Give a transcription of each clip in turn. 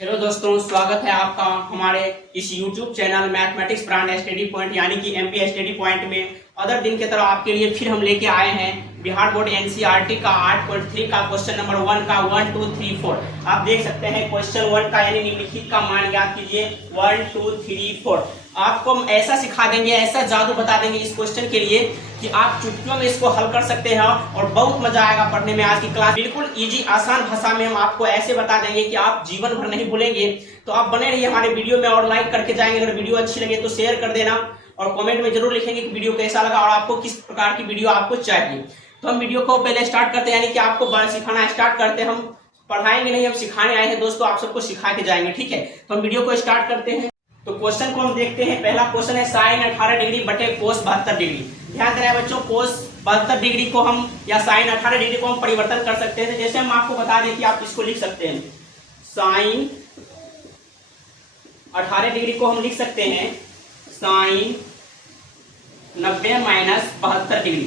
Hello दोस्तों, स्वागत है आपका हमारे इस YouTube channel mathematics brand study point यानी कि एमपी स्टडी पॉइंट में। अदर दिन की तरह आपके लिए फिर हम लेके आए हैं बिहार बोर्ड एनसीईआरटी का 8.3 का क्वेश्चन नंबर 1 का 1 2 3 4। आप देख सकते हैं क्वेश्चन 1 का यानी निम्नलिखित का मान ज्ञात कीजिए 1 2 3 4। आपको हम ऐसा सिखा देंगे, ऐसा जादू बता देंगे इस क्वेश्चन के लिए कि आप चुटकियों में इसको हल कर सकते हैं और बहुत मजा आएगा पढ़ने में। आज की क्लास बिल्कुल इजी आसान भाषा में हम आपको ऐसे बता देंगे कि आप जीवन भर नहीं भूलेंगे। तो आप बने रहिए हमारे वीडियो में और लाइक करके जाएंगे। अगर वीडियो अच्छी लगे तो शेयर कर देना और कमेंट में जरूर लिखेंगे कि वीडियो कैसा लगा और आपको किस प्रकार की वीडियो आपको चाहिए। तो हम वीडियो को पहले स्टार्ट करते हैं, यानी कि आपको सिखाना स्टार्ट करते हैं। हम पढ़ाएंगे नहीं, हम सिखाने आए हैं दोस्तों, आप सबको सिखा के जाएंगे, ठीक है। तो हम वीडियो को स्टार्ट करते हैं। तो क्वेश्चन को हम देखते हैं। पहला क्वेश्चन है साइन 18 डिग्री बटे कोस 72 डिग्री। ध्यान देना है बच्चों, कोस 72 डिग्री को हम या साइन 18 डिग्री को हम परिवर्तन कर सकते हैं। जैसे हम आपको बता दें कि आप इसको लिख सकते हैं साइन 18 डिग्री को हम लिख सकते हैं साइन 90 माइनस 72 डिग्री।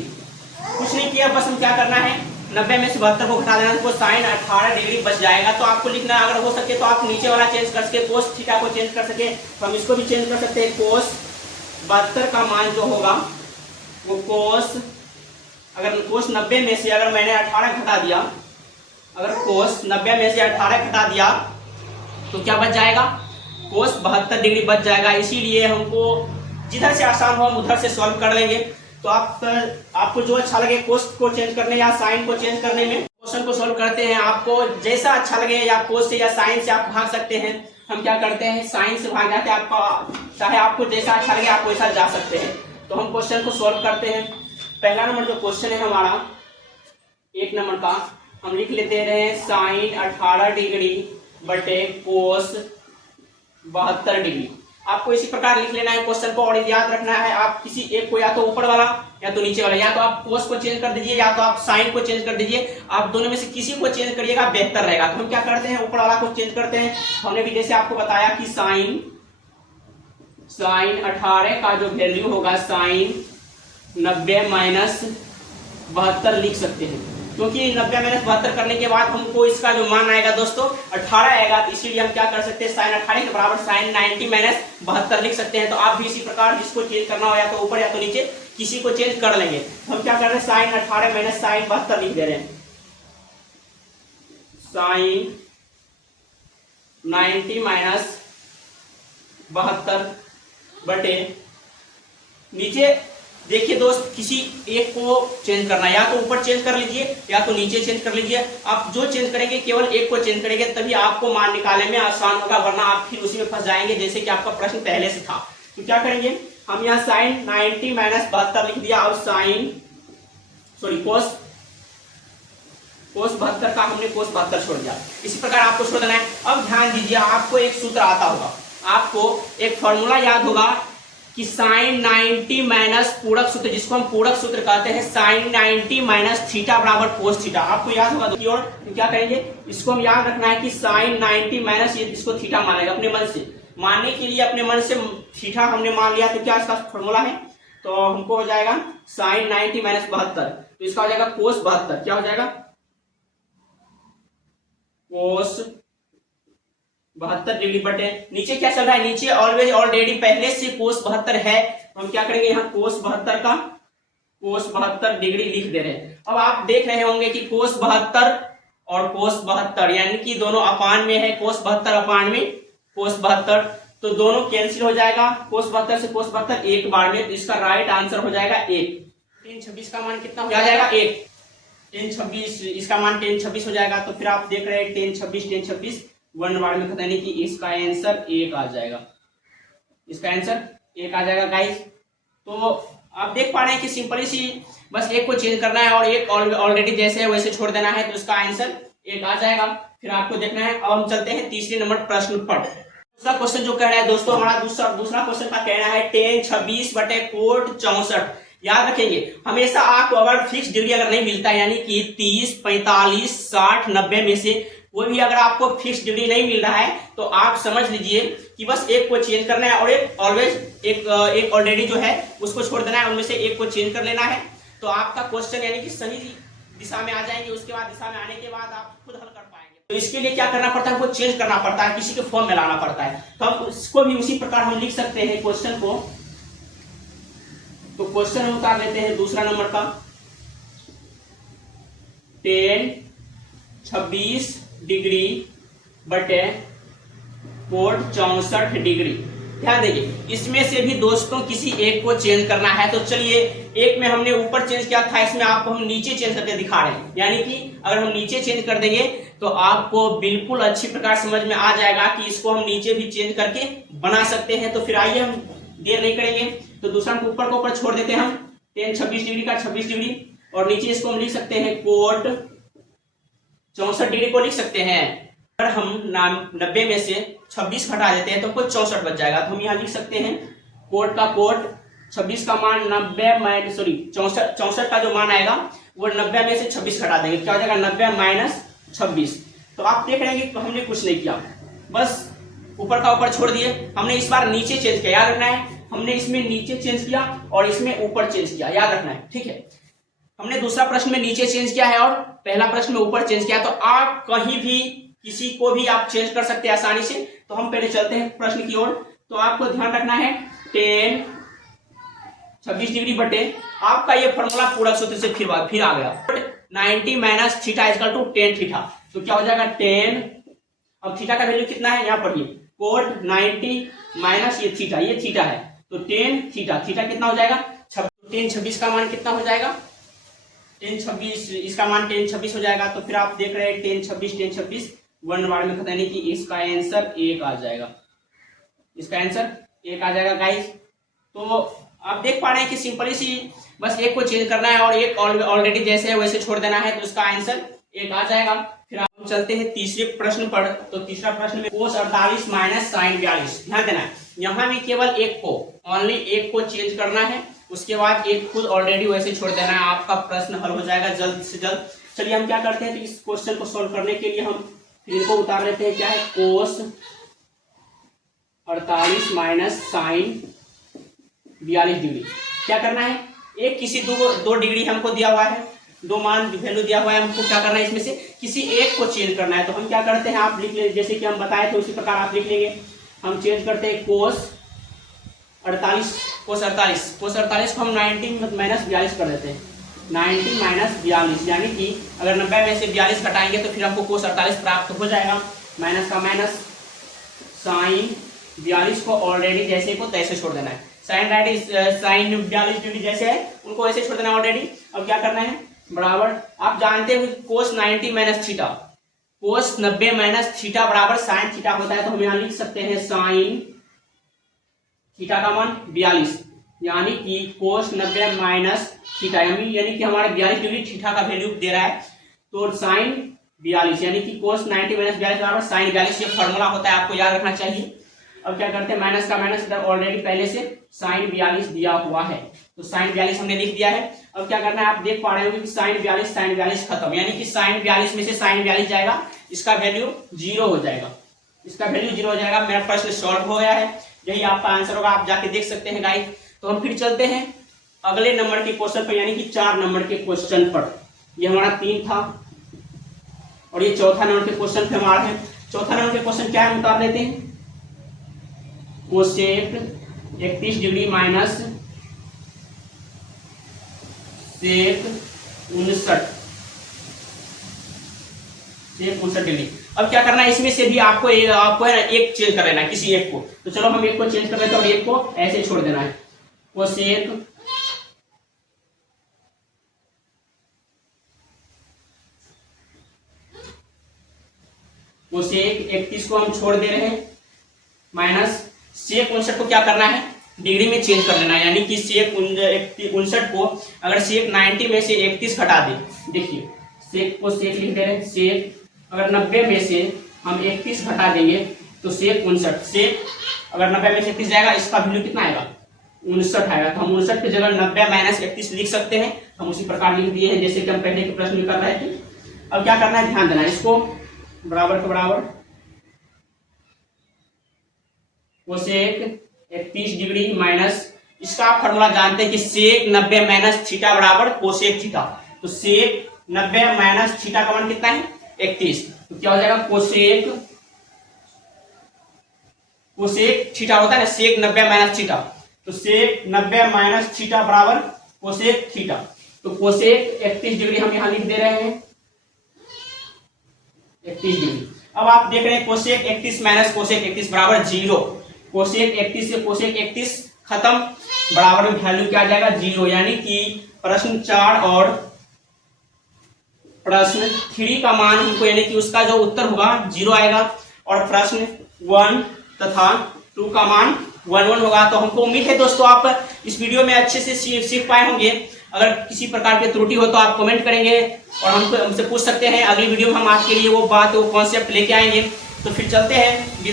कुछ नहीं किया, बस हम क्या करना है 90 में से 72 को घटा देना, तो साइन 18 डिग्री बच जाएगा। तो आपको लिखना अगर हो सके तो आप नीचे वाला चेंज कर सके, कोस थीटा को चेंज कर सके तो हम इसको भी चेंज कर सकते हैं। कोस 72 का मान जो होगा वो कोस, अगर कोस 90 में से अगर मैंने 18 घटा दिया, अगर कोस 90 में से 18 घटा दिया तो क्या बच जाएगा, कोस 72 डिग्री बच जाएगा। इसीलिए हमको जिधर से आसान हो हम उधर से सॉल्व कर लेंगे। तो आपको जो अच्छा लगे कोस को चेंज करने या साइन को चेंज करने में क्वेश्चन को सॉल्व करते हैं। आपको जैसा अच्छा लगे या कोस से या साइन से आप भाग सकते हैं। हम क्या करते हैं साइन से भाग जाते हैं, आपका चाहे आपको जैसा अच्छा लगे आप वैसा जा सकते हैं। तो हम क्वेश्चन को सॉल्व करते हैं। पहला नंबर जो क्वेश्चन है हमारा 1 नंबर का, हम लिख लेते रहे साइन 18 डिग्री बटे कोस 72 डिग्री। आपको इसी प्रकार लिख लेना है क्वेश्चन को और याद रखना है आप किसी एक को या तो ऊपर वाला या तो नीचे वाला, या तो आप कोस को चेंज कर दीजिए या तो आप साइन को चेंज कर दीजिए। आप दोनों में से किसी को चेंज करिएगा बेहतर रहेगा। तो हम क्या करते हैं ऊपर वाला को चेंज करते हैं। हमने भी जैसे आपको बताया कि साइन 18 का जो वैल्यू होगा साइन 90 माइनस 72 लिख सकते हैं, क्योंकि 90 माइनस 72 करने के बाद हमको इसका जो मान आएगा दोस्तों 18 आएगा। तो इसीलिए हम क्या कर सकते हैं साइन 18 के बराबर साइन 90 माइनस 72 लिख सकते हैं। तो आप भी इसी प्रकार जिसको चेंज करना हो या तो ऊपर या तो नीचे किसी को चेंज कर लेंगे। तो हम क्या कर रहे हैं साइन 18 माइनस साइन 72 लिख दे रहे हैं। साइन 90 माइनस 72 बटे नीचे देखिए दोस्त, किसी एक को चेंज करना, या तो ऊपर चेंज कर लीजिए या तो नीचे चेंज कर लीजिए। आप जो चेंज करेंगे केवल एक को चेंज करेंगे तभी आपको मान निकालने में आसान होगा, वरना आप फिर उसी में फंस जाएंगे जैसे कि आपका प्रश्न पहले से था। तो क्या करेंगे हम यहाँ साइन 90 माइनस 72 लिख दिया और साइन कोस 72 का हमने कोस 72 छोड़ दिया। इसी प्रकार आपको छोड़ देना है। अब ध्यान दीजिए, आपको एक सूत्र आता होगा, आपको एक फॉर्मूला याद होगा कि साइन 90 माइनस पूरक सूत्र, जिसको हम पूरक सूत्र कहते हैं, साइन 90 माइनस थीटा बराबर कोस थीटा। आपको याद होगा की ओर क्या करेंगे, इसको हम याद रखना है कि साइन 90 माइनस इसको थीटा मानेगा अपने मन से, मानने के लिए अपने मन से थीटा हमने मान लिया। तो क्या इसका फॉर्मूला है, तो हमको हो जाएगा साइन 90 माइनस 72, तो इसका हो जाएगा कोस 72। क्या हो जाएगा कोस 72 डिग्री बटे नीचे क्या चल रहा है, नीचे ऑलवेज ऑलरेडी पहले से कोस 72 है। तो हम क्या करेंगे यहाँ कोस 72 का कोस 72 डिग्री लिख दे रहे हैं। अब आप देख रहे होंगे कि कोस 72 और कोस 72 यानी कि दोनों अपान में है, कोस 72 अपान में कोस 72, तो दोनों कैंसिल हो जाएगा। कोस 72 से कोस 72 एक बार में, तो इसका राइट आंसर हो जाएगा 1। 1026 का मान कितना हो जाएगा 1, 1026 इसका मान 1026 हो जाएगा। तो फिर आप देख रहे हैं 1026 वन बार में खत्म, यानी कि इसका आंसर 1 आ जाएगा। इसका आंसर 1 आ जाएगा गाइस। तो आप देख पा रहे हैं कि सिंपली सी बस एक को चेंज करना है और एक ऑलरेडी जैसे है वैसे छोड़ देना है, तो इसका आंसर 1 आ जाएगा। फिर आपको देखना है। अब हम चलते हैं तीसरे नंबर प्रश्न पर। दूसरा क्वेश्चन जो कह रहा है दोस्तों, हमारा दूसरा क्वेश्चन का कहना है 1026 बटे कोट 64। याद रखेंगे हमेशा आपको अगर फिक्स डिग्री अगर नहीं मिलता है, यानी कि 30 45 60 90 में से कोई भी अगर आपको फिक्स डिग्री नहीं मिल रहा है, तो आप समझ लीजिए कि बस एक को चेंज करना है और एक ऑलवेज एक ऑलरेडी जो है उसको छोड़ देना है, उनमें से एक को चेंज कर लेना है। तो आपका क्वेश्चन यानी कि सही दिशा में आ जाएंगे। उसके बाद दिशा में आने के बाद आप खुद हल कर पाएंगे। तो इसके लिए क्या करना पड़ता है, हमको चेंज करना पड़ता है, किसी के फॉर्म में लाना पड़ता है। तो हम इसको भी उसी प्रकार हम लिख सकते हैं क्वेश्चन को। तो क्वेश्चन हम उतार लेते हैं दूसरा नंबर का, 10 26 डिग्री बटे कोट 64 डिग्री। ध्यान देखिए, इसमें से भी दोस्तों किसी एक को चेंज करना है। तो चलिए, एक में हमने ऊपर चेंज किया था, इसमें आपको हम नीचे चेंज करके दिखा रहे हैं। यानी कि अगर हम नीचे चेंज कर देंगे तो आपको बिल्कुल अच्छी प्रकार समझ में आ जाएगा कि इसको हम नीचे भी चेंज करके बना सकते हैं। तो फिर आइए, हम देर नहीं करेंगे, तो दूसरा को ऊपर छोड़ देते हैं हम, 10 26 डिग्री का 26 डिग्री, और नीचे इसको हम लिख सकते हैं कोट 64 डिग्री को लिख सकते हैं। अगर हम 90 में से 26 हटा देते हैं तो हमको 64 बच जाएगा। तो हम यहाँ लिख सकते हैं कोट का कोट 26 का मान 64 का जो मान आएगा वो 90 में से 26 हटा देंगे, क्या हो जाएगा 90 माइनस 26। तो आप देख रहे हैं कि हमने कुछ नहीं किया, बस ऊपर का ऊपर छोड़ दिए। हमने इस बार नीचे चेंज किया, याद रखना है, हमने इसमें नीचे चेंज किया और इसमें ऊपर चेंज किया, याद रखना है, ठीक है। हमने दूसरा प्रश्न में नीचे चेंज किया है और पहला प्रश्न में ऊपर चेंज किया। तो आप कहीं भी किसी को भी आप चेंज कर सकते हैं आसानी से। तो हम पहले चलते हैं प्रश्न की ओर। तो आपको ध्यान रखना है 10 26 डिग्री बटे, आपका ये फॉर्मूला पूरा सूत्र से फिर आ गया, 90 minus theta equal to 10 theta. तो क्या हो जाएगा 10, अब थीटा का वैल्यू कितना है यहाँ पर, ये कोट 90 माइनस ये थीटा है, तो 10 थीटा, थीटा कितना हो जाएगा 10 26 का मान कितना हो जाएगा 10 26, इसका मान 10 26 हो जाएगा। तो फिर आप देख रहे हैं 10 26 वन बार में खत्म, यानी कि इसका आंसर 1 आ जाएगा, इसका आंसर 1 आ जाएगा गाइस। तो आप देख पा रहे हैं कि सिंपली सी बस एक को चेंज करना है और एक ऑलरेडी जैसे है वैसे छोड़ देना है, तो इसका आंसर 1 आ जाएगा। फिर हम चलते हैं तीसरे प्रश्न पर। तो तीसरा प्रश्न में कोस 48 माइनस साइन 42। ध्यान देना है, यहाँ भी केवल एक को, ओनली एक को चेंज करना है, उसके बाद एक खुद ऑलरेडी वैसे छोड़ देना है, आपका प्रश्न हल हो जाएगा जल्द से जल्द। चलिए हम क्या करते हैं, तो इस क्वेश्चन को सोल्व करने के लिए हम इनको उतार लेते हैं। क्या है, कोस 48 माइनस साइन 42 डिग्री। क्या करना है, एक किसी दो डिग्री हमको दिया हुआ है, दो मान वैल्यू दिया हुआ है, हमको क्या करना है, इसमें से किसी एक को चेंज करना है। तो हम क्या करते हैं, आप लिख ले, जैसे कि हम बताए थे उसी प्रकार आप लिख लेंगे। हम चेंज करते हैं कोस 48 को हम 90 माइनस 42 कर देते हैं, 90 माइनस 42, यानी कि अगर 90 में से 42 घटाएंगे तो फिर हमको कोस 48 प्राप्त हो जाएगा। माइनस का माइनस, साइन 42 को ऑलरेडी जैसे को तैसे छोड़ देना है, साइन 42 डिग्री जैसे है उनको ऐसे छोड़ देना है ऑलरेडी। अब क्या करना है, बराबर, आप जानते हैं कोस 90 माइनस थीटा, कोस 90 माइनस थीटा बराबर साइन थीटा होता है। तो हम यहाँ लिख सकते हैं साइन थीटा का मान 42, यानी कि कोस 90 माइनस थीटा, यानी कि हमारे 42 डिग्री थीटा का वैल्यू दे रहा है। तो साइन 42 यानी कि कोस 90 माइनस 42 बराबर साइन 42, ये फॉर्मूला होता है, आपको याद रखना चाहिए। अब क्या करते हैं, माइनस का माइनस, इधर ऑलरेडी पहले से साइन 42 दिया हुआ है, तो साइन 42 हमने लिख दिया है। अब क्या करना है, आप देख पा रहे होंगे कि साइन 42 खत्म, यानी कि साइन 42 में से साइन 42 जाएगा, इसका वैल्यू 0 हो जाएगा, इसका वैल्यू 0 हो जाएगा। मेरा प्रश्न सॉल्व हो गया है, यही आपका आंसर होगा, आप जाके देख सकते हैं गाइस। तो हम फिर चलते हैं अगले नंबर के क्वेश्चन पर, यानी कि 4 नंबर के क्वेश्चन पर। ये हमारा 3 था और ये चौथा नंबर के क्वेश्चन पे हमारा है। चौथा नंबर के क्वेश्चन क्या है, बता लेते हैं। Cosec 31 degree minus sec 59 degree. अब क्या करना है, इसमें से भी आपको है ना एक चेंज कर लेना है, किसी एक को। तो चलो हम एक को चेंज कर लेते हैं और एक को ऐसे छोड़ देना है। कोसेक 31 को हम छोड़ दे रहे हैं, माइनस सेक 59 को क्या करना है, डिग्री में चेंज कर लेना है, यानी कि सेक 59 को अगर सेक 90 में से 31 घटा दे, देखिए सेक को सेक लिख दे रहे हैं, सेक अगर 90 में से हम 31 घटा देंगे तो सेक 59, सेक अगर 90 में से 31 जाएगा, इसका वैल्यू कितना आएगा 59 आएगा। तो हम 59 की जगह 90 माइनस 31 लिख सकते हैं, हम उसी प्रकार लिख दिए हैं जैसे कि हम पहले के प्रश्न में कर रहे थे। अब क्या करना है, ध्यान देना है, इसको बराबर के बराबर कोसेक 31 डिग्री माइनस, इसका आप फॉर्मूला जानते हैं कि सेक 90 माइनस थीटा बराबर कोसेक थीटा। तो सेक 90 माइनस थीटा का मान कितना है 31, तो क्या हो जाएगा कोसेक थीटा होता है ना, सेक 90 माइनस थीटा, तो सेक 90 माइनस थीटा बराबर कोसेक थीटा। तो कोसेक 31 डिग्री हम यहां लिख दे रहे हैं, 31 डिग्री। अब आप देख रहे हैं कोसेक 31 माइनस कोसेक 31 बराबर 0। कोसेक 31 से कोसेक 31 खत्म, बराबर में वैल्यू क्या आ जाएगा 0, यानी कि प्रश्न 4 और प्रश्न 3 का मान हमको, यानी कि उसका जो उत्तर होगा 0 आएगा, और प्रश्न 1 तथा 2 का मान 1 होगा। तो हमको उम्मीद है दोस्तों आप इस वीडियो में अच्छे से सीख पाए होंगे। अगर किसी प्रकार की त्रुटि हो तो आप कमेंट करेंगे और हमसे पूछ सकते हैं। अगली वीडियो में हम आपके लिए वो बात, वो कॉन्सेप्ट लेके आएंगे। तो फिर चलते हैं।